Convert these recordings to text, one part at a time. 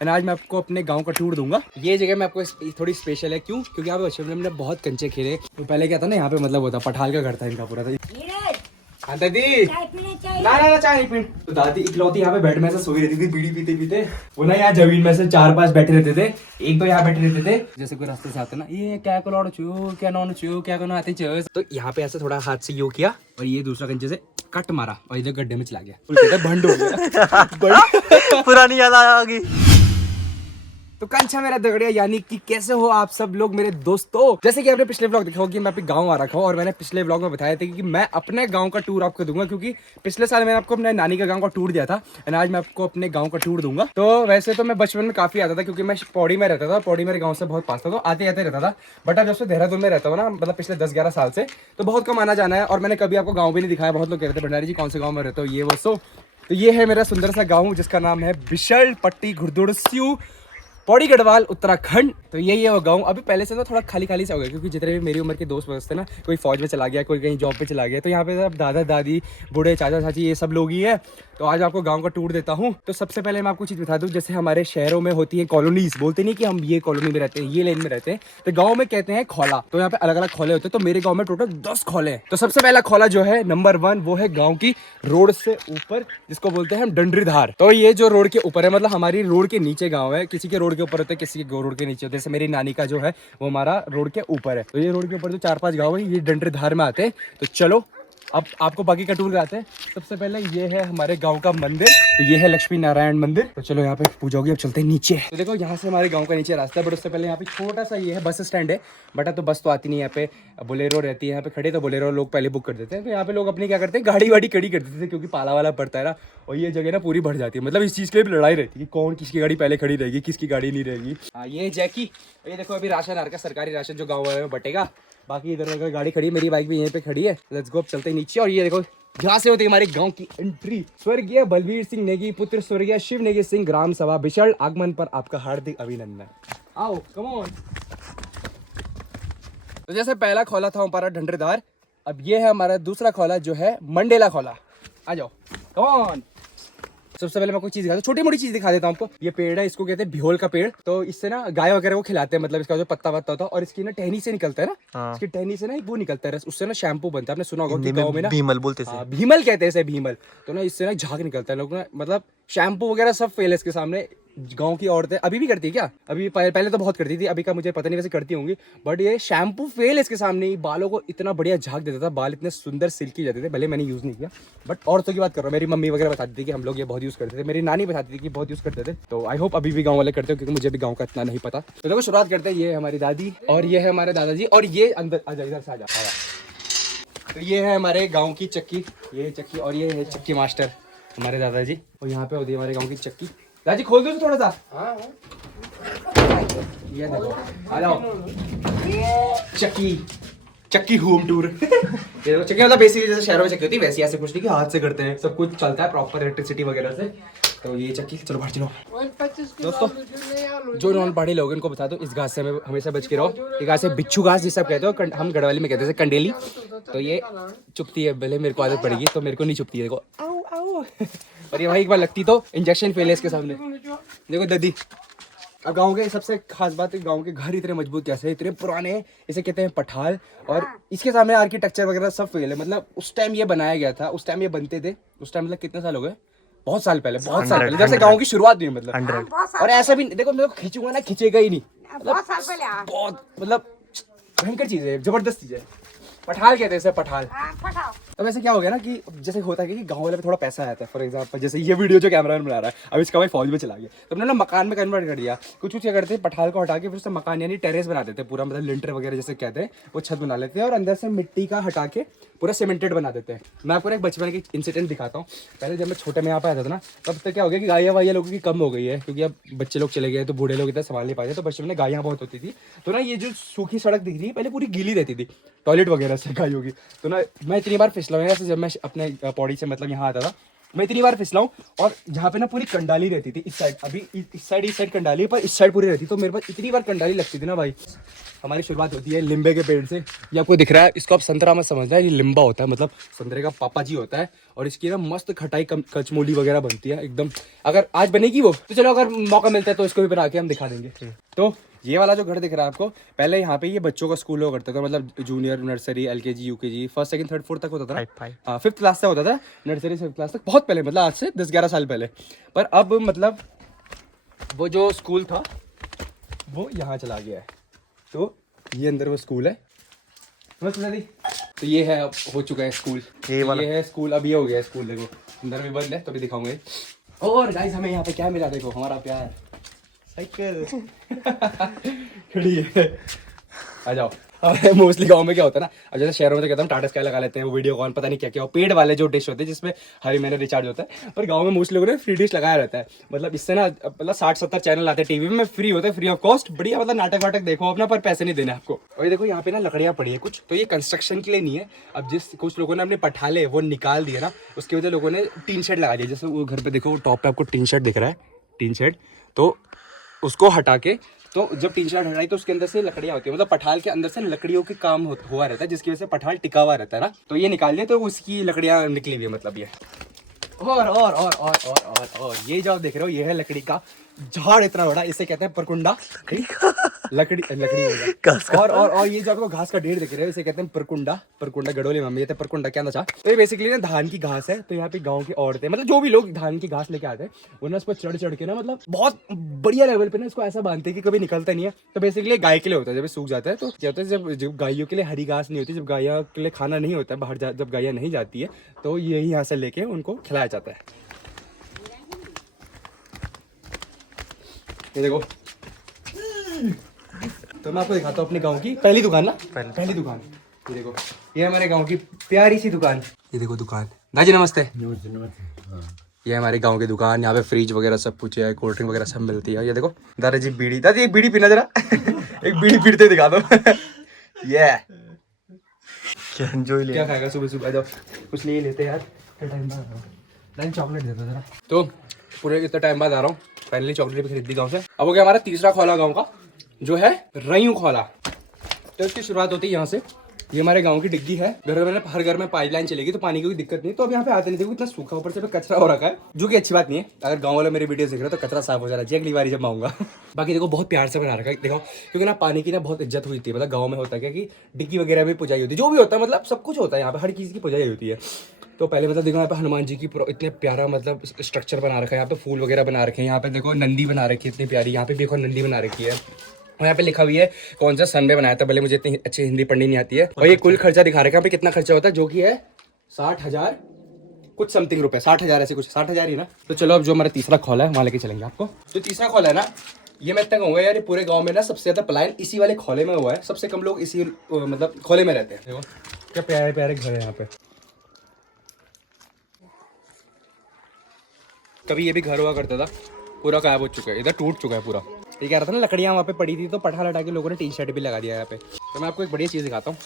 And आज मैं आपको अपने गांव का टूर दूंगा। ये जगह मैं आपको थोड़ी स्पेशल है, क्यों? क्योंकि यहाँ पे बचपन में हमने बहुत कंचे खेले। तो पहले क्या था ना, यहाँ पे मतलब होता पठाल का घर था इनका पूरा। हाँ दादी, ना ना ना चाय नहीं पीनी। तो दादी इकलौती यहाँ पे बेड में से सोई रहती थी बीड़ी पीते पीते। वो ना यहाँ जमीन में से 4-5 बैठे रहते थे, एक तो यहाँ बैठे रहते थे। जैसे कोई रास्ते से आते ना, ये क्या को लौड़ छू, क्या नॉन छू, क्या को आते चो। तो यहाँ पे ऐसे थोड़ा हाथ से यू किया और ये दूसरा कंचे से कट मारा और इधर गड्ढे में चला गया। भंड हो गया। पुरानी याद आ गई। तो कंचा मेरा दगड़िया, यानी कि कैसे हो आप सब लोग मेरे दोस्तों। जैसे कि आपने पिछले व्लॉग देखा होगा कि मैं अपने गांव आ रखा हूँ और मैंने पिछले व्लॉग में बताया था कि मैं अपने गांव का टूर आपको दूंगा, क्योंकि पिछले साल मैंने आपको अपने नानी का गांव का टूर दिया था और आज मैं आपको अपने गांव का टूर दूंगा। तो वैसे तो मैं बचपन में काफी आता था, क्योंकि मैं पौड़ी में रहता था, पौड़ी मेरे गाँव से बहुत पास था, तो आते आते रहता था। बट अब जब से देहरादून में रहता हूँ ना, मतलब पिछले 10-11 साल से, तो बहुत कम आना जाना है और मैंने कभी आपको गाँव भी नहीं दिखाया। बहुत लोग कहते थे भंडारी जी कौन से गाँव में रहते हो, ये वो सो। तो ये है मेरा सुंदर सा गाँव जिसका नाम है बिशल पट्टी घुरदुड़ स्यू, पौड़ी गढ़वाल, उत्तराखंड। तो यही है वो गांव। अभी पहले से ना थोड़ा खाली खाली सा हो गया, क्योंकि जितने भी मेरी उम्र के दोस्त वोस्त थे ना, कोई फौज में चला गया, कोई कहीं जॉब पे चला गया। तो यहाँ पे सब दादा दादी, बूढ़े चाचा चाची, ये सब लोग ही है। तो आज आपको गांव का टूर देता हूँ। तो सबसे पहले मैं आपको चीज़ बता दूँ, जैसे हमारे शहरों में होती है कॉलोनीज, बोलते नहीं कि हम ये कॉलोनी में रहते हैं, ये लेन में रहते हैं, तो गाँव में कहते हैं खौला। तो यहाँ पे अलग अलग खौले होते हैं। तो मेरे गाँव में टोटल 10 खौले हैं। तो सबसे पहला खौला जो है नंबर 1, वो है गाँव की रोड से ऊपर, जिसको बोलते हैं हम डंडरीधार। तो ये जो रोड के ऊपर है, मतलब हमारी रोड के नीचे गाँव है। किसी के रोड के ऊपर होते हैं, किसी के रोड के नीचे होते हैं। जैसे मेरी नानी का जो है वो हमारा रोड के ऊपर है। तो ये रोड के ऊपर जो 4-5 गाँव है, ये डंडरीधार में आते हैं। तो चलो अब आपको बाकी का टूर कराते हैं। सबसे पहले ये है हमारे गांव का मंदिर, तो ये है लक्ष्मी नारायण मंदिर। तो चलो यहाँ पे पूजा होगी, अब चलते हैं नीचे। तो देखो यहाँ से हमारे गांव का नीचे रास्ता है, बट उससे पहले यहाँ पे छोटा सा ये है बस स्टैंड है। बट अब तो बस तो आती नहीं है, यहाँ पे बोलेरो रहती है यहाँ पे खड़े, तो बोलेरो लोग पहले बुक कर देते हैं। तो यहाँ पे लोग अपनी क्या करते हैं, गाड़ी वाड़ी खड़ी कर देते थे, क्योंकि पाला वाला पड़ता है ना, और ये जगह ना पूरी भर जाती है। मतलब इस चीज़ के लिए लड़ाई रहती है कि कौन किसकी गाड़ी पहले खड़ी रहेगी, किसकी गाड़ी नहीं रहेगी। हाँ ये जैकी, ये देखो अभी राशन आ रहा है, सरकारी राशन जो गाँव वाले में बटेगा। बाकी इधर उधर गाड़ी खड़ी, मेरी बाइक भी यहीं पे खड़ी है। लेट्स गो, अब चलते हैं नीचे। और ये देखो यहाँ से होती है हमारे गांव की एंट्री। स्वर्गीय बलवीर सिंह नेगी पुत्र स्वर्गीय शिव नेगी सिंह ग्राम सभा बिशल आगमन पर आपका हार्दिक अभिनंदन। आओ कम ऑन। तो जैसे पहला खौला था हमारा डंडरीधार, अब ये है हमारा दूसरा खौला जो है मंडेला खौला। आ जाओ कम ऑन। सबसे पहले मैं कोई चीज दिखा दूं, छोटी मोटी चीज दिखा देता हूँ आपको। ये पेड़ है, इसको कहते हैं भिहोल का पेड़। तो इससे ना गाय वगैरह को खिलाते हैं, मतलब इसका जो पत्ता वत्ता होता है, और इसकी ना टहनी से निकलता है ना। हाँ। इसकी टहनी से ना वो निकलता है, उससे ना शैम्पू बनता है। आपने सुना होगा कि गाँव में ना भीमल बोलते हैं, भीमल कहते हैं इसे, भीमल। तो ना इससे ना झाग निकलता है। लोग ना मतलब शैम्पू वगैरह सब फेल है इसके सामने। गांव की औरतें अभी भी करती है क्या? अभी पहले तो बहुत करती थी, अभी का मुझे पता नहीं, वैसे करती होंगी। बट ये शैम्पू फेल है इसके सामने ही। बालों को इतना बढ़िया झाग देता था, बाल इतने सुंदर सिल्की जाते थे। भले मैंने यूज़ नहीं किया, बट औरतों की बात कर रहा हूँ। मेरी मम्मी वगैरह बताती थी कि हम लोग ये बहुत यूज़ करते थे, मेरी नानी बताती थी कि बहुत यूज़ करते थे। तो आई होप अभी भी गाँव वाले करते हो, क्योंकि मुझे भी गाँव का इतना नहीं पता। तो देखो शुरुआत करते हैं। ये है हमारी दादी और ये है हमारे दादाजी, और ये अंदर आ जा, इधर से आ जा। तो ये है हमारे गाँव की चक्की, ये चक्की, और ये है चक्की मास्टर हमारे दादाजी। और यहाँ पे होती है हमारे गाँव की चक्की। दादी खोल दो थोड़ा सा। हाँ। ये देखो, आ जाओ। चक्की होम टूर। ये देखो चक्की, मतलब बेसिकली जैसे शहरों में चक्की होती है वैसे, ऐसे कुछ नहीं कि हाथ से करते हैं, सब कुछ चलता है प्रॉपर इलेक्ट्रिसिटी वगैरह से। तो ये चक्की, चलो बाहर चलो दोस्तों। जो नॉन पढ़े लोग इनको बता दो, इस घास से हमेशा बच के रहो। ये घास है बिच्छू घास जिसे आप कहते हो, हम गढ़वाली में कहते हैं कंडेली। तो ये चुपती है, भले मेरे को आदत पड़ेगी, तो मेरे को नहीं चुपती है। देखो आओ आओ। और ये भाई एक बार लगती तो इंजेक्शन फेल है इसके सामने। देखो दादी। अब गांव के सबसे खास बात है, गांव के घर इतने मजबूत कैसे, इतने पुराने हैं, इसे कहते हैं पठाल। और इसके सामने आर्किटेक्चर वगैरह सब फेल है। मतलब उस टाइम ये बनाया गया था, उस टाइम ये बनते थे, उस टाइम मतलब कितने साल हो गए, बहुत साल पहले, बहुत साल पहले, जब से गांव की शुरुआत हुई मतलब। और ऐसा भी देखो, मेरे को खींचूंगा ना, खींचेगा ही नहीं। बहुत मतलब भयंकर चीज है, जबरदस्त चीज है। पठाल कहते हैं इसे, पठाल। तो वैसे क्या हो गया ना कि जैसे होता है कि गांव वाले पे थोड़ा पैसा आता है। फॉर एग्जांपल जैसे ये वीडियो जो कैमरामैन बना रहा है, अब इसका भाई फौज में चला गया, तो हमने ना मकान में कन्वर्ट कर दिया। कुछ क्या करते हैं, पठाल को हटा के फिर उससे मकान यानी टेरेस बना देते हैं पूरा, मतलब लिंटर वगैरह जैसे कहते हैं, वो छत बना लेते हैं और अंदर से मिट्टी का हटा के पूरा सीमेंटेड बना देते हैं। मैं आपको एक बचपन की इंसिडेंट दिखाता हूँ। पहले जब मैं छोटे में यहाँ पे आता था ना, तब तक क्या हो गया कि गायें वाइया लोगों की कम हो गई है, क्योंकि अब बच्चे लोग चले गए तो बूढ़े लोग इतना संभाल नहीं पाते। तो बचपन में गायें बहुत होती थी। तो ना ये जो सूखी सड़क दिख रही है, पहले पूरी गीली रहती थी टॉयलेट वगैरह से गायों की। तो ना मैं इतनी बार फिसला हूं ऐसे, जब मैं अपने पौड़ी से मतलब यहाँ आता था, मैं इतनी बार फिसला हूँ, और जहाँ पे ना पूरी कंडाली रहती थी इस साइड, अभी इस साइड कंडाली है, पर इस साइड पूरी रहती, तो मेरे पास इतनी बार कंडाली लगती थी ना भाई। हमारी शुरुआत होती है लिम्बे के पेड़ से। ये आपको दिख रहा है, इसको आप संतरा मत समझना है, ये लिम्बा होता है, मतलब संतरे का पापा जी होता है। और इसकी ना मस्त खटाई कचमोली वगैरह बनती है एकदम। अगर आज बनेगी वो, तो चलो अगर मौका मिलता है तो इसको भी बना के हम दिखा देंगे। तो ये वाला जो घर दिख रहा है आपको, पहले यहाँ पे ये बच्चों का स्कूल हुआ करता था, मतलब junior, nursery, LKG, UKG, first second third fourth तक होता था। हाँ, 5th क्लास तक होता था, नर्सरी से 5th क्लास तक, बहुत पहले, मतलब आज से 10-11 साल पहले। पर अब मतलब वो जो स्कूल था वो यहाँ चला गया है, तो ये अंदर वो स्कूल है। तो ये है, अब हो चुका है स्कूल, ये है स्कूल, अब ये हो गया है स्कूल। देखो अंदर में बंद है, तो भी दिखाऊंगे। और गाइस हमें यहाँ पे क्या मिला, देखो हमारा प्यार साइकिल खड़ी है। आ जाओ। मोस्टली गांव में क्या होता है ना, अब जैसे शहरों में तो कहता हूँ टाटा स्काई लगा लेते हैं, वो वीडियो कॉन पता नहीं क्या क्या, पेड वाले जो डिश होते हैं जिसमें हर महीने रिचार्ज होता है, पर गांव में मोस्टली लोगों ने फ्री डिश लगाया रहता है। मतलब इससे ना, मतलब 60-70 चैनल आते हैं टीवी में, फ्री होते हैं, फ्री ऑफ कॉस्ट, बढ़िया, मतलब नाटक वाटक देखो अपना, पर पैसे नहीं देने आपको। और ये देखो यहाँ पे ना लकड़ियाँ पड़ी है कुछ, तो ये कंस्ट्रक्शन के लिए नहीं है। अब जिस कुछ लोगों ने अपने पठाले वो निकाल दिए ना, उसकी वजह लोगों ने टीन शेड लगा दिया। जैसे वो घर पे देखो, वो टॉप पे आपको टीन शेड दिख रहा है, टीन शेड, तो उसको हटा के, तो जब टीन शेड हटाई तो उसके अंदर से लकड़ियाँ होती है, मतलब पठाल के अंदर से लकड़ियों के काम हुआ रहता है, जिसकी वजह से पठाल टिका हुआ रहता है ना, तो ये निकाल दिया, तो उसकी लकड़ियाँ निकली हुई है, मतलब ये। और ये जो आप देख रहे हो, ये है लकड़ी का झाड़, इतना बड़ा, इसे कहते हैं परकुंडा। लकड़ी होगा। और ये जो आपको घास का ढेर दिख रहा है, इसे कहते हैं परकुंडा गडोली मम्मी कहते हैं परकुंडा, क्या ना चाह। तो ये बेसिकली ना धान की घास है। तो यहाँ पे गांव की औरतें, मतलब जो भी लोग धान की घास लेके आते हैं, वो ना उस पर चढ़ के ना, मतलब बहुत बढ़िया लेवल पे ना इसको ऐसा बांधते हैं कि कभी निकलता नहीं है। तो बेसिकली गाय के लिए होता है, जब सूख जाता है तो क्या होता है, जब गायों के लिए हरी घास नहीं होती, जब गायों के लिए खाना नहीं होता है बाहर, जब गायें नहीं जाती है, तो यही यहाँ से लेके उनको खिलाया जाता है। ये देखो, तो मैं आपको दिखाता हूँ अपने गांव की पहली दुकान ना, पहली दुकान। ये देखो, ये हमारे गांव की प्यारी सी दुकान। ये देखो दुकान। दादी नमस्ते। ये हमारे गांव की दुकान, यहाँ पे फ्रिज वगैरह सब कुछ है, कोल्ड ड्रिंक वगैरह सब मिलती है। ये देखो दादाजी बीड़ी, दादी एक बीड़ी पीना जरा। एक बीड़ी पीते दिखा दो। ये क्या एंजॉय ले, क्या खाएगा सुबह सुबह, जाओ कुछ ले लेते यार, टाइम बाद चॉकलेट देता जरा। तो पूरे इतना टाइम बाद आ रहा हूँ, फाइनली चॉकलेट भी खरीदी गाँव से। अब हो गया हमारा तीसरा खोला गाँव का, जो है रयूं खोला। तो इसकी शुरुआत होती है यहाँ से। ये हमारे गांव की डिग्गी है, घर में हर घर में पाइपलाइन चलेगी, तो पानी की कोई दिक्कत नहीं। तो अब यहाँ पे आते नहीं, देखो इतना सूखा, ऊपर से कचरा हो रखा है, जो कि अच्छी बात नहीं है। अगर गांव वाले मेरी वीडियो देख रहे हो तो कचरा साफ हो जाना चाहिए अगली बार जब आऊंगा। बाकी देखो बहुत प्यार से बना रखा है, देखो, क्योंकि ना पानी की ना बहुत इज्जत हुई थी। मतलब गाँव में होता है कि डिग्गी वगैरह भी पुजाई होती है, जो भी होता है, मतलब सब कुछ होता है यहाँ पे, हर चीज़ की पुजाई होती है। तो पहले मतलब देखो यहाँ पे हनुमान जी की इतने प्यारा मतलब स्ट्रक्चर बना रखा है, यहाँ पे फूल वगैरह बना रखे हैं, यहाँ पे देखो नंदी बना रखी है इतनी प्यारी, यहाँ पे देखो नंदी बना रखी है। और यहाँ पे लिखा हुई है कौन सा सन में बनाया था, भले मुझे इतनी अच्छी हिंदी पढ़नी नहीं आती है। और ये कुल खर्चा दिखा रखा है यहाँ पे कितना खर्चा होता है, जो कि है 60,000 कुछ समथिंग रुपए, 60,000 ऐसे कुछ, 60,000 ही ना। तो चलो अब जो हमारा तीसरा खोला है वहाँ लेके चलेंगे आपको। तो तीसरा खोला है ना, ये मैं इतना कहूँगा यार, पूरे गाँव में ना सबसे ज्यादा पलायन इसी वाले खोले में हुआ है, सबसे कम लोग इसी मतलब खोले में रहते हैं। देखो क्या प्यारे प्यारे घर है यहाँ पे। कभी ये भी घर हुआ करता था, पूरा गायब हो चुका है, इधर टूट चुका है पूरा। ये कह रहा था ना लकड़ियाँ वहाँ पे पड़ी थी, तो पठाल हटा के लोगों ने टी शर्ट भी लगा दिया यहाँ पे। तो मैं आपको एक बढ़िया चीज़ दिखाता हूँ,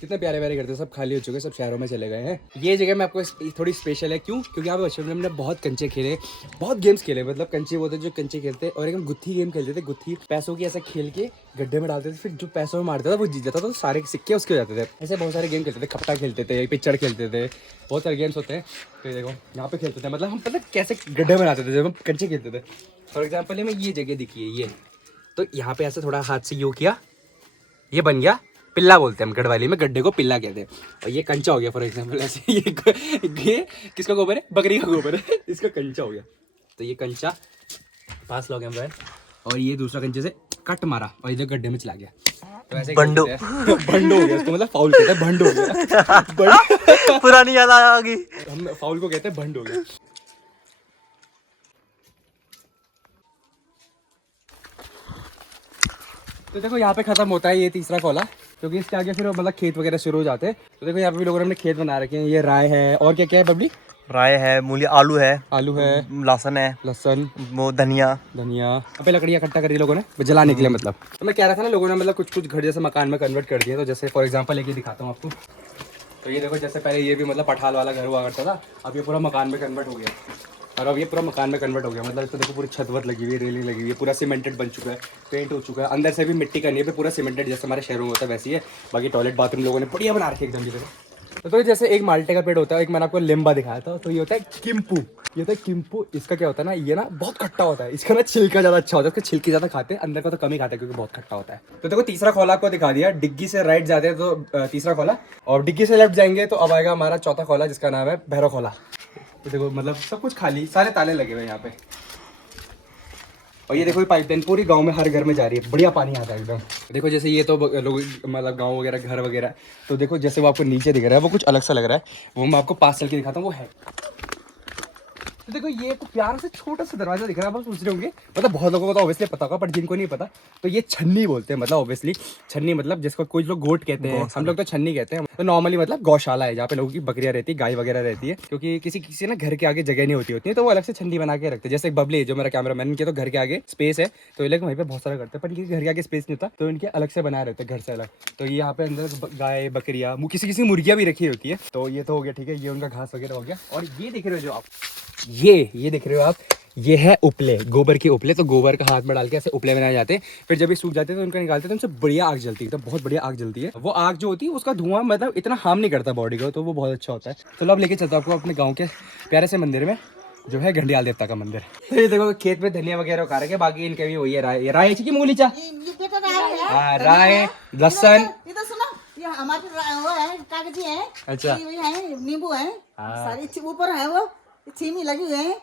कितने प्यारे प्यारे घर थे, सब खाली हो चुके, सब शहरों में चले गए हैं। ये जगह मैं आपको थोड़ी स्पेशल है, क्यों? क्योंकि यहाँ पे बचपन में हमने बहुत कंचे खेले, बहुत गेम्स खेले, मतलब कंचे वो थे जो कंचे खेलते, और एक हम गुत्थी गेम खेलते थे। गुत्थी पैसों की ऐसा खेल के गड्ढे में डालते थे, फिर जो पैसों में मारता था वो जीत जाता था, तो सारे सिक्के उसके हो जाते थे। ऐसे बहुत सारे गेम खेलते थे, खपटा खेलते थे, पिक्चर खेलते थे, बहुत सारे गेम्स होते हैं। तो देखो यहाँ पे खेलते थे, मतलब हम पता कैसे गड्ढे बनाते थे जब हम कंचे खेलते थे। फॉर एग्जाम्पल हमें ये जगह दिखी है, ये तो यहाँ पे ऐसे थोड़ा हाथ से यूँ किया, ये बन गया पिल्ला, बोलते हैं हम गढ़वाली में, गड्ढे को पिल्ला कहते हैं। और ये कंचा हो गया फॉर एग्जांपल, ऐसे ये किसका गोबर है, बकरी का गोबर है, इसका कंचा हो गया। तो ये कंचा पास लगे हम, और ये दूसरा कंचे से कट मारा और इधर गड्ढे में चला गया, तो ऐसे भंडो भंडो हो गया उसको, मतलब फाउल कहते हैं, भंडो हो गया। पुरानी याद आ गई, हम फाउल को कहते हैं भंड हो गया। तो देखो यहाँ पे खत्म होता है ये तीसरा खोला, क्योंकि इसके आगे फिर मतलब खेत वगैरह शुरू हो जाते हैं। तो देखो यहाँ पे भी लोगों ने अपने खेत बना रखे हैं, ये राय है, और क्या क्या है बबली, राय है, मूली, आलू है, लहसुन है, लहसुन, वो धनिया। यहाँ पे लकड़ियाँ इकट्ठा करी लोगों ने जलाने के लिए। मतलब तो मैं कह रहा था ना, लोगों ने मतलब कुछ कुछ घर जैसे मकान में कन्वर्ट कर दिए। तो जैसे फॉर एग्जाम्पल एक दिखाता हूँ आपको, तो ये देखो जैसे पहले ये भी मतलब पठाल वाला घर हुआ करता था, अब ये पूरा मकान में कन्वर्ट हो गया। और अब ये पूरा मकान में कन्वर्ट हो गया, मतलब इसको देखो पूरी छत वत लगी हुई है, रेलिंग लगी हुई है, पूरा सीमेंटेड बन चुका है, पेंट हो चुका है, अंदर से भी मिट्टी का नहीं है, पूरा सीमेंटेड जैसे हमारे शहरों में होता है वैसी है। बाकी टॉयलेट बाथरूम लोगों ने बढ़िया बना रखे एकदम जैसे। तो जैसे एक माल्टे का पेड़ होता है, एक मैंने आपको लिम्बा दिखाया था, तो ये होता है किम्पू। ये होता है किम्पू। इसका क्या होता है ना, ये ना बहुत खट्टा होता है, इसका ना छिलका ज़्यादा अच्छा होता है, इसके छिलके ज़्यादा खाते हैं, अंदर का तो कम ही खाते हैं क्योंकि बहुत खट्टा होता है। तो देखो तीसरा खोला आपको दिखा दिया, डिग्गी से राइट जाते हैं तो तीसरा खोला, और डिग्गी से लेफ्ट जाएंगे तो अब आएगा हमारा चौथा खोला जिसका नाम है भैरव खोला। तो देखो मतलब सब कुछ खाली, सारे ताले लगे हुए हैं यहाँ पे। और ये देखो ये पाइपलाइन पूरी गांव में हर घर में जा रही है, बढ़िया पानी आता है एकदम। देखो जैसे ये तो लोग मतलब गांव वगैरह घर वगैरह, तो देखो जैसे वो आपको नीचे दिख रहा है वो कुछ अलग सा लग रहा है, वो मैं आपको पास चल के दिखाता हूँ, वो है। तो देखो ये तो प्यार से छोटा सा दरवाजा दिख रहा है, आप सोच रहे होंगे मतलब बहुत लोगों को तो ऑब्वियसली पता होगा, बट जिनको नहीं पता तो ये छन्नी बोलते हैं, मतलब ऑब्वियसली छन्नी मतलब जिसको कुछ लोग गोट कहते हैं, हम लोग तो छन्नी कहते हैं। तो नॉर्मली मतलब गौशाला है जहाँ पे लोगों की बकरियां रहती है, गाय वगैरह रहती है, क्योंकि किसी किसी ना घर के आगे जगह नहीं होती है, तो वो अलग से छन्नी बना के रखते हैं। जैसे एक बबली जो मेरा कैमरा मैन, इनके तो घर के आगे स्पेस है तो ये लोग वहीं पे बहुत सारा करते हैं, पर इनके घर के आगे स्पेस नहीं होता तो इनके अलग से बनाए रहते हैं घर से अलग। तो ये यहाँ पे अंदर गाय बकरियां, किसी किसी मुर्गियां भी रखी होती है। तो ये तो हो गया, ठीक है, ये उनका घास वगैरह हो गया। और ये देख रहे हो जो आप, ये देख रहे हो आप, ये है उपले, गोबर के उपले। तो गोबर का हाथ में डाल के ऐसे उपले बनाए जाते हैं, फिर जब ये सूख जाते हैं तो इनको निकालते हैं, तो उनसे बढ़िया आग जलती है, तो बहुत बढ़िया आग जलती है। वो आग जो होती है उसका धुआं मतलब इतना हार्म नहीं करता बॉडी को, तो वो बहुत अच्छा होता है। चलो अब लेके चलता हूं आपको अपने गाँव के प्यारे से मंदिर में, जो है घंडियाल देवता का मंदिर। तो ये देखो खेत में धनिया वगैरह उखा रखे, बाकी इनके भी वही है राय, राय की मूली चा, राय लहसन, ये हमारे वो है कागजी है, अच्छा ये है नींबू है, सारी ऊपर है वो चीनी लगी हुई है।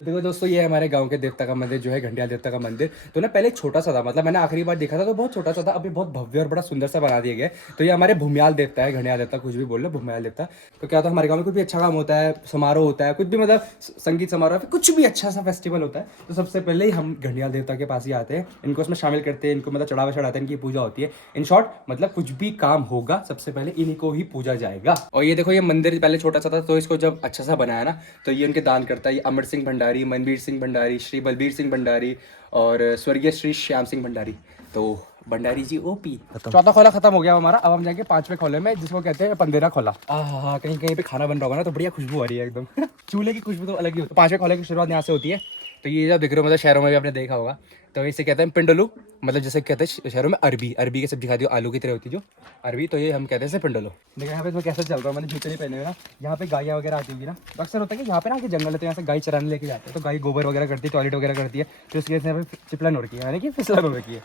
देखो दोस्तों ये हमारे गांव के देवता का मंदिर जो है घंटियाल देवता का मंदिर। तो ना पहले छोटा सा था, मतलब मैंने आखिरी बार देखा था तो बहुत छोटा सा था, अभी बहुत भव्य और बड़ा सुंदर सा बना दिया गया है। तो ये हमारे भूमियाल देवता है, घंटियाल देवता कुछ भी बोल लो, भूमियाल देवता। तो क्या होता है हमारे गाँव में कुछ भी अच्छा काम होता है, समारोह होता है, कुछ भी मतलब संगीत समारोह, कुछ भी अच्छा सा फेस्टिवल होता है, तो सबसे पहले ही हम घंटियाल देवता के पास ही आते हैं, इनको उसमें शामिल करते हैं, इनको मतलब चढ़ावा चढ़ाते हैं, इनकी पूजा होती है। इन शॉर्ट मतलब कुछ भी काम होगा सबसे पहले इन्हीं को ही पूजा जाएगा। और ये देखो ये मंदिर पहले छोटा सा था, तो इसको जब अच्छा सा बनाया ना तो ये उनके दान करता है, ये अमर सिंह भंडारी, मनवीर सिंह भंडारी, श्री बलबीर सिंह भंडारी और स्वर्गीय श्री श्याम सिंह भंडारी। तो भंडारी जी ओपी। चौथा खोला खत्म हो गया हमारा, अब हम जाएंगे पांचवें खोले में जिसको कहते हैं पंदेरा खोला। हाँ, कहीं कहीं पे खाना बन रहा होगा ना तो बढ़िया खुशबू आ रही है एकदम चूल्हे की खुशबू तो अलग ही होती है। पांचवें खोले की शुरुआत यहाँ से होती है। तो ये जब दिख रहे हो मतलब शहरों में भी आपने देखा होगा, तो इसे कहते हैं पिंडलू, मतलब जैसे कहते हैं शहरों में अरबी, अरबी की सब्जी खाती हो आलू की तरह होती है जो अरबी, तो ये हम कहते हैं इसे पिंडलू। देखो यहाँ पे मैं कैसे चल रहा हूँ, मैंने जूते नहीं पहने हुए ना, यहाँ पे गायें वगैरह आती होगी ना, तो अक्सर होता है कि यहाँ पे ना जंगल होते हैं, यहाँ से गाय चराने लेके जाते हैं, तो गाय गोबर वगैरह करती है, टॉयलेट वगैरह करती है, तो इसके यहाँ पे चिपलन हो रखी है, यानी कि फिसलन हो रखी है।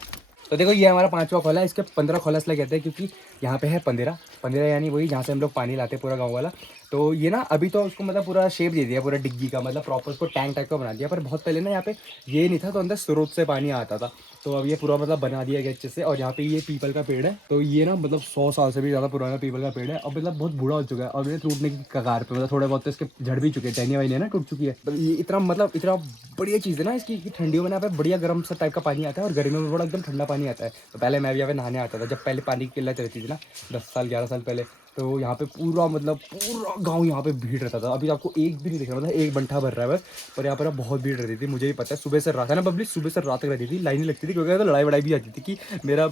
तो देखो ये हमारा पांचवा खोला है, इसके 15 खोला इसलिए कहते हैं क्योंकि यहाँ पे है पंदेरा, पंदेरा यानी वही जहाँ से हम लोग पानी लाते हैं पूरा गाँव वाला। तो ये ना अभी तो उसको मतलब पूरा शेप दे दिया, पूरा डिग्गी का मतलब प्रॉपर उसको टैंक टाइप का बना दिया, पर बहुत पहले ना यहाँ पे ये नहीं था, तो अंदर स्रोत से पानी आता था, तो अब ये पूरा मतलब बना दिया गया अच्छे से। और यहाँ पे ये पीपल का पेड़ है, तो ये ना मतलब 100 साल से भी ज़्यादा पुराना पीपल का पेड़ है, अब मतलब बहुत बूढ़ा हो चुका है और ये टूटने की कगार पे, मतलब थोड़े बहुत तो इसके झड़ भी चुके हैं, टहनियाँ वहनियाँ ना टूट चुकी है। तो ये इतना मतलब इतना बढ़िया चीज़ है ना इसकी, ठंडियों में यहाँ पे बढ़िया गर्म सा टाइप का पानी आता है और गर्मियों में बड़ा एकदम ठंडा पानी आता है। तो पहले मैं भी यहाँ पे नहाने आता था, जब पहले पानी की किल्लत रहती थी ना 10 साल 11 साल पहले, तो यहाँ पे पूरा मतलब पूरा गांव यहाँ पे भीड़ रहता था। अभी आपको एक भी नहीं दिख रहा, मतलब एक बंठा भर रहा है बस, पर यहाँ पर बहुत भीड़ रहती थी, मुझे भी पता है। सुबह से रात है ना पब्लिक, सुबह से रात तक रहती थी, लाइन लगती थी, क्योंकि तो लड़ाई वड़ाई भी आती थी कि मेरा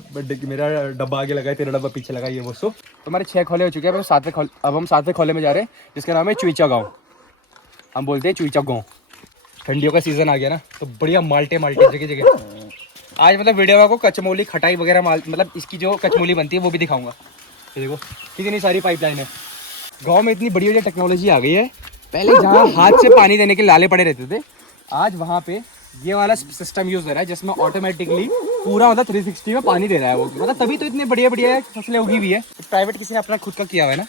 डब्बा आगे लगा है, तेरा डब्बा पीछे लगा, ये वो। सो तो हमारे 6 खोले हो चुके हैं, अब हम 7वें खोले में जा रहे हैं जिसका नाम है चुईचा गाँव, हम बोलते हैं चुईचा गाँव। ठंडियों का सीजन आ गया ना, तो बढ़िया माल्टे जगह जगह। आज मतलब वीडियो में आपको कचमोली खटाई वगैरह मतलब इसकी जो कचमोली बनती है वो भी दिखाऊंगा। ये देखो कितनी सारी पाइपलाइन है, गांव में इतनी बढ़िया टेक्नोलॉजी आ गई है। पहले जहाँ हाथ से पानी देने के लाले पड़े रहते थे, आज वहाँ पे ये वाला सिस्टम यूज हो रहा है जिसमें ऑटोमेटिकली पूरा मतलब 360 में पानी दे रहा है वो, मतलब तभी तो इतने बढ़िया बढ़िया फसलें उगी हुई है। प्राइवेट किसी ने अपना खुद का किया हुआ है ना,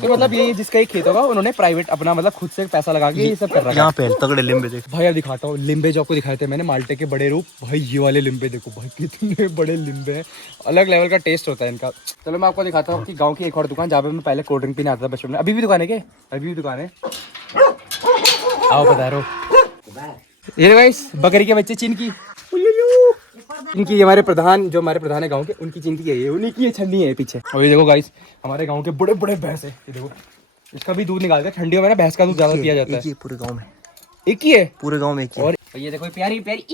तो मतलब ये जिसका एक खेत होगा उन्होंने प्राइवेट अपना मतलब खुद से पैसा लगा के ये सब कर रहा है। यहाँ पे तगड़े लिम्बे देख भाई अब दिखाता हूँ लिम्बे जो आपको दिखाए थे मैंने, माल्टे के बड़े रूप। भाई ये वाले लिम्बे देखो भाई कितने बड़े लिम्बे हैं, अलग लेवल का टेस्ट होता है इनका। चलो मैं आपको दिखाता हूँ कि गाँव की एक और दुकान जहाँ पे मैं पहले कोल्ड ड्रिंक पीने आता था बचपन में। अभी भी दुकान है क्या? अभी भी दुकान है, आओ बता रहा हूँ। ये गाइस बकरी के बच्चे चीन की, इनकी ये हमारे प्रधान जो हमारे प्रधान है गांव के, उनकी चिंकी है ये, उन्हीं की ये छन्नी है पीछे। और ये देखो गाइस हमारे गांव के बड़े बड़े भैंस है, ये देखो इसका भी दूध निकालते हैं ठंडियों में ना, भैंस का दूध ज्यादा पिया जाता है। पूरे गांव में एक ही है, पूरे गांव में एक ही है। और ये देखो प्यारी प्यारी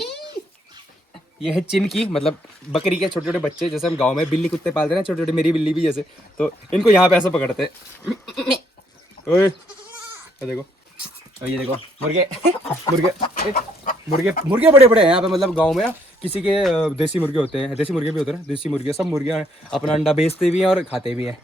ये है चिन की, मतलब बकरी के छोटे छोटे बच्चे, जैसे हम गांव में बिल्ली कुत्ते पालते हैं ना छोटे छोटे, मेरी बिल्ली भी जैसे, तो इनको यहाँ पे ऐसे पकड़ते हैं। ओए ये देखो, और ये देखो मुर्गे मुर्गे मुर्गे मुर्गे बड़े बड़े हैं यहाँ पे, मतलब गांव में किसी के देसी मुर्गे होते हैं, देसी मुर्गे भी होते हैं ना, देसी मुर्गे, सब मुर्गियाँ अपना अंडा बेचते भी हैं और खाते भी हैं।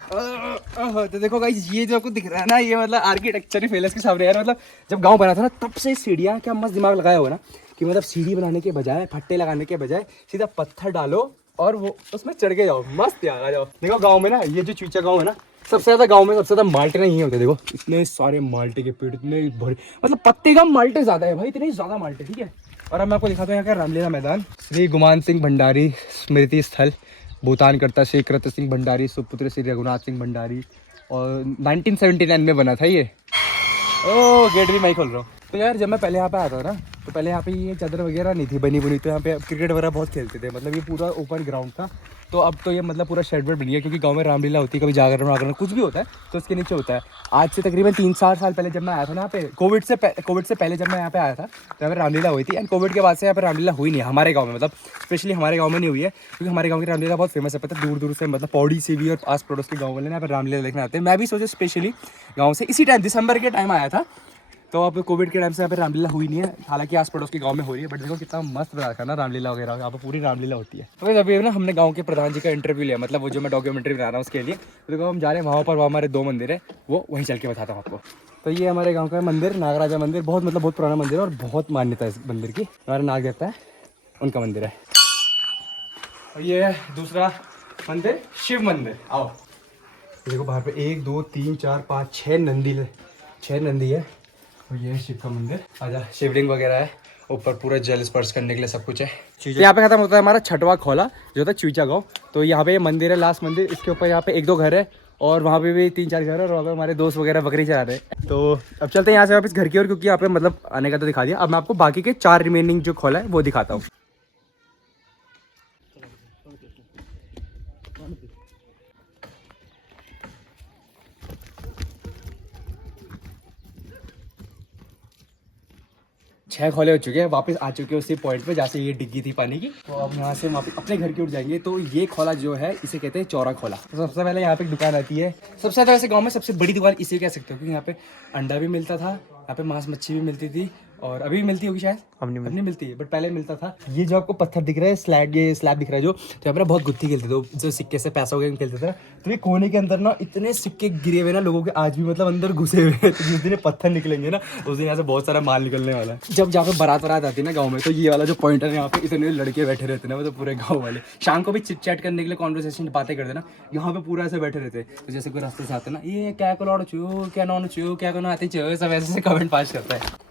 तो देखो गाइस, ये जो आपको दिख रहा है ना, ये मतलब आर्किटेक्चर ही फेलस के सामने यार, मतलब जब गांव बना था ना तब से सीढ़ियाँ, क्या मस्त दिमाग लगाया हुआ ना कि मतलब सीढ़ी बनाने के बजाय, फट्टे लगाने के बजाय सीधा पत्थर डालो और वो उसमें चढ़ के जाओ, मस्त यार आ जाओ। देखो गाँव में ना, ये जो चूचा गाँव है ना, सबसे ज्यादा गांव में सबसे ज्यादा माल्टे नहीं होते। देखो इतने सारे माल्टे के पेड़, इतने बड़े, मतलब पत्ते कम माल्टे ज्यादा है भाई, इतने ज्यादा माल्टे, ठीक है। और अब मैं आपको दिखाता हूँ यहाँ का रामलीला मैदान। श्री गुमान सिंह भंडारी स्मृति स्थल, भूटान करता श्री कृत सिंह भंडारी सुपुत्र श्री रघुनाथ सिंह भंडारी, और 1979 में बना था ये। ओ गेट भी मैं ही खोल रहा हूँ। तो यार जब मैं पहले यहाँ पे आता था ना, तो पहले यहाँ पे ये चादर वगैरह नहीं थी बनी बुनी, तो यहाँ पे क्रिकेट वगैरह बहुत खेलते थे, मतलब ये पूरा ओपन ग्राउंड था। तो अब तो ये मतलब पूरा शेड वेड बन गया, क्योंकि गांव में रामलीला होती है, कभी जागरण वागरण कुछ भी होता है तो उसके नीचे होता है। आज से तकरीबन 3-4 साल पहले जब मैं आया था ना यहाँ पे, कोविड से पहले जब मैं यहाँ पे आया था तो यहाँ पे रामलीला हुई थी, एंड कोविड के बाद से यहाँ पे रामलीला हुई नहीं हमारे गाँव में, मतलब स्पेशली हमारे गाँव में नहीं हुई है, क्योंकि हमारे गाँव की रामलीला बहुत फेमस है, पता है, दूर दूर से, मतलब पौड़ी से भी और आस पड़ोस के गाँव वाले यहाँ पे रामलीला देखने आते हैं। मैं भी सोचा स्पेशली गाँव से इसी टाइम दिसंबर के टाइम आया था, तो अब कोविड के टाइम से यहाँ पे रामलीला हुई नहीं है, हालांकि आस पड़ोस के गांव में हो रही है, बट देखो कितना मस्त बना रखा है ना रामलीला वगैरह, यहाँ पे पूरी रामलीला होती है। तो अभी ना हमने गांव के प्रधान जी का इंटरव्यू लिया, मतलब वो जो मैं डॉक्यूमेंट्री बना रहा हूँ उसके लिए, तो देखो हम जा रहे हैं वहाँ पर, वहाँ हमारे 2 मंदिर है, वो वहीं चल के बताता हूँ आपको। तो ये हमारे गाँव का मंदिर, नागराजा मंदिर, बहुत मतलब बहुत पुराना मंदिर है और बहुत मान्यता है इस मंदिर की, हमारा नाग देवता है उनका मंदिर है। और ये है दूसरा मंदिर, शिव मंदिर। आओ देखो बाहर पे 1 2 3 4 5 6 नंदी है। और ये है शिव का मंदिर, आजा, शिवलिंग वगैरह है, ऊपर पूरा जल स्पर्श करने के लिए सब कुछ है। तो यहाँ पे खत्म होता है हमारा 6वां खोला जो था चूचा गाँव। तो यहाँ पे ये मंदिर है, लास्ट मंदिर, इसके ऊपर यहाँ पे 1-2 घर है और वहाँ पे भी 3-4 घर है, और वहाँ पे हमारे दोस्त वगैरह बकरी चला रहे हैं। तो अब चलते हैं यहाँ से वापस घर की ओर, क्योंकि यहाँ पे मतलब आने का तो दिखा दिया, अब मैं आपको बाकी के 4 रिमेनिंग जो खोला है वो दिखाता हूँ। छह खोले हो चुके हैं, वापस आ चुके हैं उसी पॉइंट पे जहाँ से ये डिग्गी थी पानी की। तो अब यहाँ से वापस अपने घर की ओर जाएंगे। तो ये खोला जो है इसे कहते हैं चौरा खोला। तो सबसे पहले यहाँ पे एक दुकान आती है, सबसे ज़्यादा वैसे गांव में सबसे बड़ी दुकान इसे कह सकते हो, क्योंकि यहाँ पे अंडा भी मिलता था, यहाँ पे मांस मच्छी भी मिलती थी, और अभी भी मिलती होगी शायद, अब नहीं मिलती है, बट पहले मिलता था। ये जो आपको पत्थर दिख रहा है, स्लैब दिख रहा है, जो तो यहाँ पर बहुत गुत्थी खेलते थे, जो सिक्के से पैसा वगैरह खेलते थे। तो ये कोने के अंदर ना इतने सिक्के गिरे हुए ना लोगों के, आज भी मतलब अंदर घुसे हुए हैं। तो जिस दिन पत्थर निकलेंगे ना उस दिन यहाँ से बहुत सारा माल निकलने वाला है। जब जहाँ पे बारात आती है ना गाँव में, तो ये वाला जो पॉइंट है यहाँ पे इतने लड़के बैठे रहते हैं ना, मतलब पूरे गाँव वाले शाम को भी चिट चैट करने के लिए, कॉन्वर्सेशन बातें करते ना, यहाँ पे पूरा ऐसे बैठे रहते हैं। तो जैसे कोई रास्ते से आते ना, ये क्या कलौड़ छू, क्या नॉन छू, क्या कौन आते छो, सब ऐसे कमेंट पास करता है।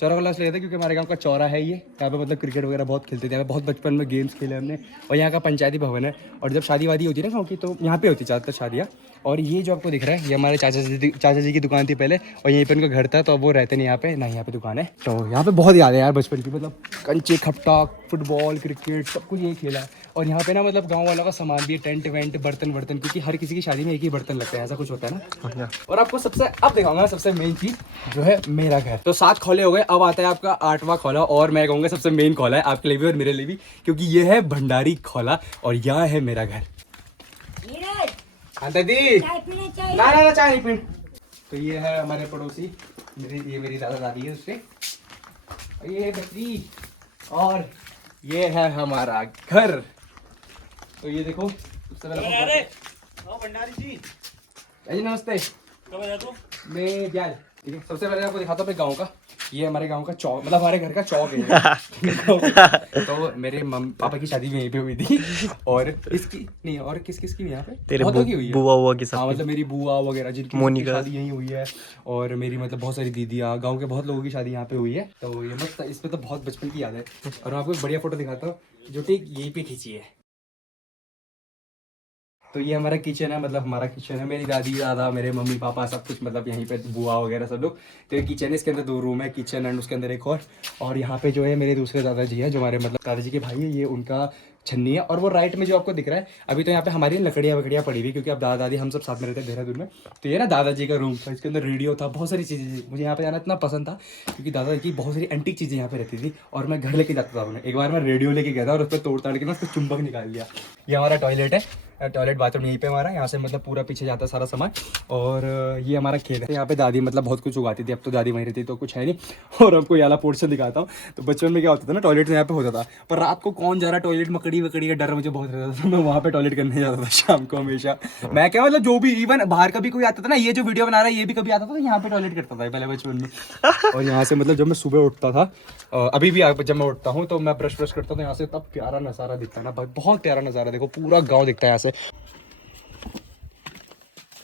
चौरा वाला इसलिए था क्योंकि हमारे गांव का चौरा है ये, यहाँ पे मतलब क्रिकेट वगैरह बहुत खेलते थे, यहाँ पे बहुत बचपन में गेम्स खेले हमने। और यहाँ का पंचायती भवन है, और जब शादी वादी होती है ना गाँव की, तो यहाँ पे होती ज़्यादातर शादियाँ। और ये जो आपको दिख रहा है, ये हमारे चाचा जी की दुकान थी पहले, और यहीं पर उनका घर था, तो अब वो रहते नहीं यहाँ पे, ना यहाँ पे दुकान है। तो यहाँ पे बहुत याद है यार बचपन की, मतलब कंचे खपटा, फुटबॉल, क्रिकेट, सब कुछ यही खेला है। और यहाँ पे ना मतलब गाँव वालों का सामान भी है, टेंट वेंट, बर्तन, क्योंकि हर किसी की शादी में एक ही बर्तन लगता है, ऐसा कुछ होता है ना। और आपको अब दिखाऊंगा सबसे मेन चीज जो है मेरा घर। तो 7 खोले हो गए, अब आता है आपका 8वां खोला, और मैं कहूँगा सबसे मेन खोला है आपके लिए भी और मेरे लिए भी, क्योंकि ये है भंडारी खोला और यहाँ है मेरा घर। हाँ दादी, ना चाय नहीं पीनी। तो ये है हमारे पड़ोसी, ये मेरी दादा दादी है उससे, और ये है बकरी, और ये है हमारा घर। तो ये देखो सबसे पहले भंडारी जी नमस्ते, मैं जाल, ठीक है। सबसे पहले आपको दिखाता हूँ अपने गाँव का, ये हमारे गांव का चौक, मतलब हमारे घर का चौक है। तो मेरे पापा की शादी भी यहीं पे हुई थी, और इसकी नहीं, और किस की यहाँ पे तेरे बुआ की, हाँ मतलब मेरी बुआ वगैरह जिनकी शादी यहीं हुई है, और मेरी मतलब बहुत सारी दीदियाँ, गांव के बहुत लोगों की शादी यहाँ पे हुई है। तो ये मस्त, इस पे तो बहुत बचपन की याद है। और मैं आपको एक बढ़िया फोटो दिखाता हूँ जो ठीक यहीं पे खींची है। तो ये हमारा किचन है, मतलब हमारा किचन है, मेरी दादी दादा, मेरे मम्मी पापा सब कुछ मतलब यहीं पे, बुआ वगैरह सब लोग। तो ये किचन है, इसके अंदर 2 रूम है, किचन एंड उसके अंदर एक और यहाँ पे जो है मेरे दूसरे दादाजी है, जो हमारे मतलब दादाजी के भाई है, ये उनका छन्नी है। और वो राइट में जो आपको दिख रहा है, अभी तो यहाँ पे हमारी लकड़ियाँ पड़ी हुई, क्योंकि अब दादा दादी हम सब साथ में रहते हैं देहरादून में। तो ये ना दादाजी का रूम था, इसके अंदर रेडियो था, बहुत सारी चीज़ें थी। मुझे यहाँ पे जाना इतना पसंद था क्योंकि दादाजी की बहुत सारी एंटीक चीज़ें यहाँ पे रहती थी और मैं घर लेके जाता था उन्हें। एक बार मैं रेडियो लेके गया था और उस पर तोड़ ताड़ के ना उसको चुंबक निकाल दिया। ये हमारा टॉयलेट है, टॉयलेट बाथरूम यहीं पे हमारा, यहाँ से मतलब पूरा पीछे जाता है सारा सामान। और ये हमारा खेत है, यहाँ पे दादी मतलब बहुत कुछ उगाती थी, अब तो दादी वहीं रहती तो कुछ है नहीं। और आपको ये वाला पोर्शन दिखाता हूँ। तो बचपन में क्या होता था ना, टॉयलेट यहाँ पे होता था, पर रात को कौन जा रहा टॉयलेट, मकड़ी वकड़ी का डर मुझे बहुत रहता था। तो मैं वहाँ पे टॉयलेट करने जाता था शाम को हमेशा। मैं क्या मतलब जो भी इवन बाहर का भी कोई आता था ना, ये जो वीडियो बना रहा है ये भी कभी आता था, तो यहाँ पे टॉयलेट करता था पहले बचपन में। और यहाँ से मतलब जब मैं सुबह उठता था, अभी भी जब मैं उठता हूँ तो मैं ब्रश करता हूँ, यहाँ से तब प्यारा नज़ारा दिखता है ना, बहुत प्यारा नज़ारा, देखो पूरा गाँव दिखता है यहाँ से।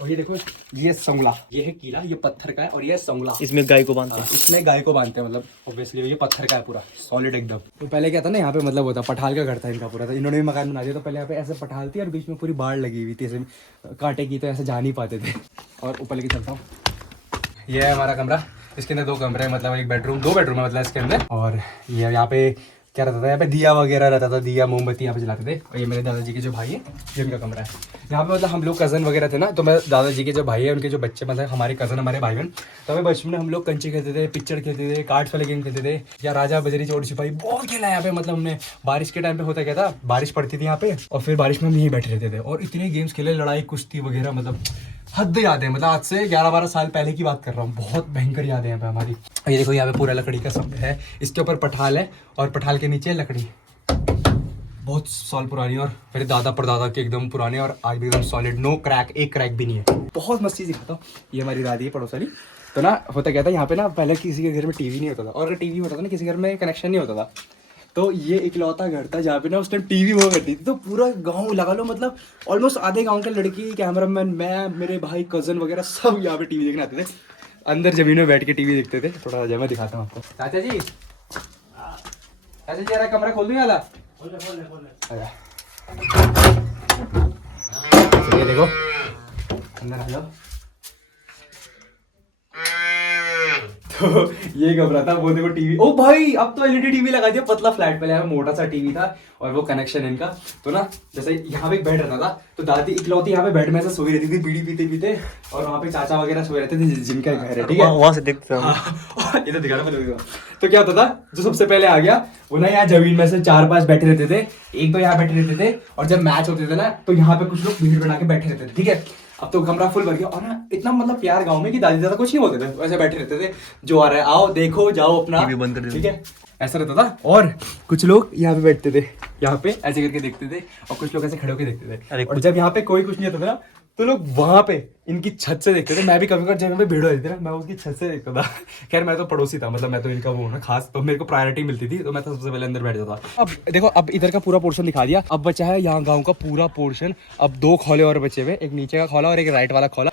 और ये देखो, ये संगला, ये है कीला, ये पत्थर का है, और ये है संगला, इसमें गाय को बांधते हैं। इसमें गाय को बांधते हैं, मतलब ऑब्वियसली ये पत्थर का है पूरा सॉलिड एकदम। तो पहले क्या था ना, यहाँ पे मतलब होता पठाल का घर था इनका पूरा, था इन्होंने भी मकान बना दिया। तो पहले यहाँ पे ऐसे पठाल थी और बीच में पूरी बाढ़ लगी हुई थी, ऐसे कांटे की, तो ऐसे जा नहीं पाते थे। और ऊपर लेके चलता हूँ, ये है हमारा कमरा, इसके अंदर 2 कमरे, मतलब एक बेडरूम, 2 बेडरूम है मतलब इसके अंदर। और ये यहाँ पे क्या रहता था, यहाँ पे दिया वगैरह रहता था, दिया मोमबत्ती यहाँ पे जलाते थे। और ये मेरे दादाजी के जो भाई है, ये उनका कमरा है। यहाँ पे मतलब हम लोग कज़न वगैरह थे ना, तो मैं दादाजी के जो भाई है उनके जो बच्चे, मतलब हमारे कज़न, हमारे भाई बहन, तो हमें बचपन में हम लोग कंचे खेलते थे, पिक्चर खेलते थे, कार्ड्स वाले गेम खेलते थे, या राजा बजरी चोर छिपाई, बहुत खेला है यहाँ पे। मतलब हमने बारिश के टाइम पे होता क्या था, बारिश पड़ती थी यहाँ पे, और फिर बारिश में हम यहीं बैठे रहते थे और इतने गेम्स खेले, लड़ाई कुश्ती वगैरह, मतलब हद याद है। मतलब आज से 11-12 साल पहले की बात कर रहा हूँ, बहुत भयंकर यादें हैं यहाँ पे हमारी। ये देखो यहाँ पे पूरा लकड़ी का सब है, इसके ऊपर पठाल है और पठाल के नीचे लकड़ी, बहुत साल पुरानी, और मेरे दादा परदादा के एकदम पुराने, और आज भी एकदम सॉलिड, नो क्रैक, एक क्रैक भी नहीं है। बहुत मस्त चीज़ दिखाता हूँ, ये हमारी दादी है पड़ोस वाली। तो ना होता क्या था, यहाँ पे ना पहले किसी के घर में टीवी नहीं होता था, और अगर टीवी होता था ना किसी घर में कनेक्शन नहीं होता था, तो ये इकलौता घर था जहाँ पे ना उस टाइम टीवी हुआ करती थी। तो पूरा गांव लगा लो, मतलब ऑलमोस्ट आधे गांव के लड़की, कैमरामैन, मैं, मेरे भाई, कज़न वगैरह सब यहाँ पे टीवी देखने आते थे। अंदर जमीन में बैठ के टीवी देखते थे। थोड़ा जगह दिखाता हूँ आपको। चाचा जी, चाचा जी यार कमरा खोल दूँ वाला, ये देखो अंदर आ जाओ। तो ये कमरा था, वो देखो टीवी, ओ भाई अब तो एलईडी टीवी लगा दिया, पतला फ्लैट, पहले यहाँ मोटा सा टीवी था और वो कनेक्शन इनका। तो ना जैसे यहाँ पे एक बेड रहता था, तो दादी इकलौती यहाँ पे बेड में ऐसे सोई रहती थी, बीड़ी पीते पीते, और वहाँ पे चाचा वगैरह सोए रहते थे जिनका घर है, ठीक है, वहाँ से देखते हैं। ये तो दिखा रहा। तो क्या होता था, जो सबसे पहले आ गया वो ना यहाँ जमीन में से 4-5 बैठे रहते थे, 1-2 यहाँ बैठे रहते थे, और जब मैच होते थे ना तो यहाँ पे कुछ लोग भीड़ बना के बैठे रहते थे, ठीक है। अब तो कमरा फुल भर गया, और ना इतना मतलब प्यार गांव में कि दादी दादा कुछ नहीं बोलते थे, वैसे बैठे रहते थे, जो आ रहा है आओ देखो जाओ अपना, टीवी बंद कर दो, ठीक है, ऐसा रहता था। और कुछ लोग यहाँ पे बैठते थे, यहाँ पे ऐसे करके देखते थे, और कुछ लोग ऐसे खड़े होकर देखते थे। और जब यहाँ पे कोई कुछ नहीं होता था ना, तो लोग वहां पे इनकी छत से देखते थे। मैं भी कभी कभी जब पे भीड़ होती थी ना, मैं उसकी छत से देखता था। खैर मैं तो पड़ोसी था, मतलब मैं तो इनका वो हूँ ना खास, तो मेरे को प्रायोरिटी मिलती थी, तो मैं तो सबसे पहले अंदर बैठ जाता था। अब देखो, अब इधर का पूरा पोर्शन दिखा दिया, अब बचा है यहाँ गाँव का पूरा पोर्शन। अब 2 खोले और बचे हुए, एक नीचे का खोला और एक राइट वाला खोला।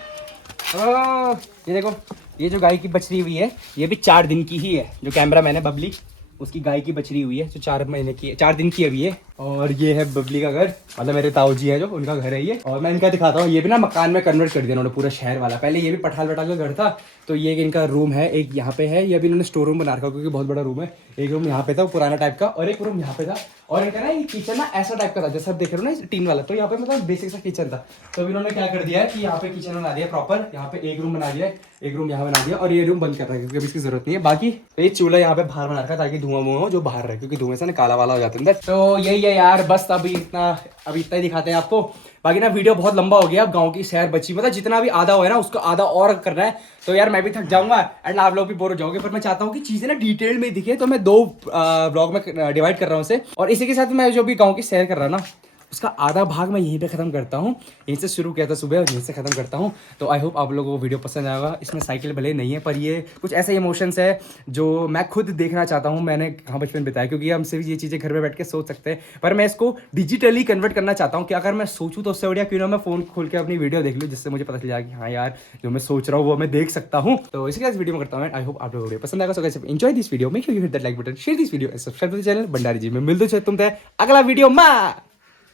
ये देखो, ये जो गाय की बछड़ी हुई है, ये भी 4 दिन की ही है। जो कैमरा मैन है बबली, उसकी गाय की बछड़ी हुई है, जो 4 महीने की है, 4 दिन की अभी है। और ये है बबली का घर, मतलब मेरे ताऊ जी है जो, उनका घर है ये। और मैं इनका दिखाता हूँ, ये भी ना मकान में कन्वर्ट कर दिया उन्होंने, पूरा शहर वाला। पहले ये भी पठाल वठाल का घर था, तो ये इनका रूम है, एक यहाँ पे है, ये अभी इन्होंने स्टोर रूम बना रखा, क्योंकि बहुत बड़ा रूम है। एक रूम यहाँ पे था पुराना टाइप का, और एक रूम यहाँ पे था। और इनका ना ये किचन ना ऐसा टाइप का था जैसा आप देख रहे हो ना, टीन वाला। तो यहाँ पे मतलब बेसिक सा किचन था, तो इन्होंने क्या कर दिया है कि यहाँ पे किचन बना दिया प्रॉपर, यहाँ पे एक रूम बना दिया, एक रूम यहाँ बना दिया, और ये रूम बंद कर रहा है क्योंकि अभी इसकी जरूरत नहीं है। बाकी ये चूल्हा यहाँ पे बाहर बना रखा है ताकि धुआं मुआं हो जो बाहर रहे, क्योंकि धुएं से ना काला वाला हो जाता है अंदर। तो यही है यार, बस अभी इतना ही दिखाते हैं आपको। बाकी ना वीडियो बहुत लंबा हो गया, गांव की सैर बची, मतलब जितना भी आधा हुआ है ना उसको आधा और करना है। तो यार मैं भी थक जाऊंगा एंड आप लोग भी बोर हो जाओगे, पर मैं चाहता हूँ कि चीजें ना डिटेल में दिखे, तो मैं 2 ब्लॉग में डिवाइड कर रहा हूँ उसे। और इसी के साथ मैं जो भी गाँव की सैर कर रहा हूँ ना, उसका आधा भाग मैं यहीं पे खत्म करता हूँ। यहीं से शुरू किया था सुबह और यहीं से खत्म करता हूँ। तो आई होप आप लोगों को वीडियो पसंद आएगा। इसमें साइकिल भले नहीं है, पर ये कुछ ऐसे इमोशंस है जो मैं खुद देखना चाहता हूँ, मैंने कहाँ बचपन बिताया, क्योंकि हम सिर्फ ये चीज़ें घर में बैठ के सोच सकते हैं, पर मैं इसको डिजिटली कन्वर्ट करना चाहता हूँ कि अगर मैं सोचूँ तो उससे बढ़िया क्यों ना मैं फ़ोन खोल के अपनी वीडियो देख लूँ, जिससे मुझे पता चल जाए कि हाँ यार जो मैं सोच रहा हूँ वो मैं देख सकता हूँ। तो इसी के वीडियो में करता हूँ। आई होप आप लोगों को वीडियो पसंद आएगा। So guys enjoy this video, make sure you hit that like button, share this video and subscribe to the channel Bhandari ji. मैं मिलते हैं तुमसे अगला वीडियो में।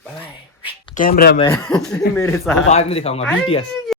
बाय। कैमरा मैन मेरे साथ बाद में दिखाऊंगा BTS।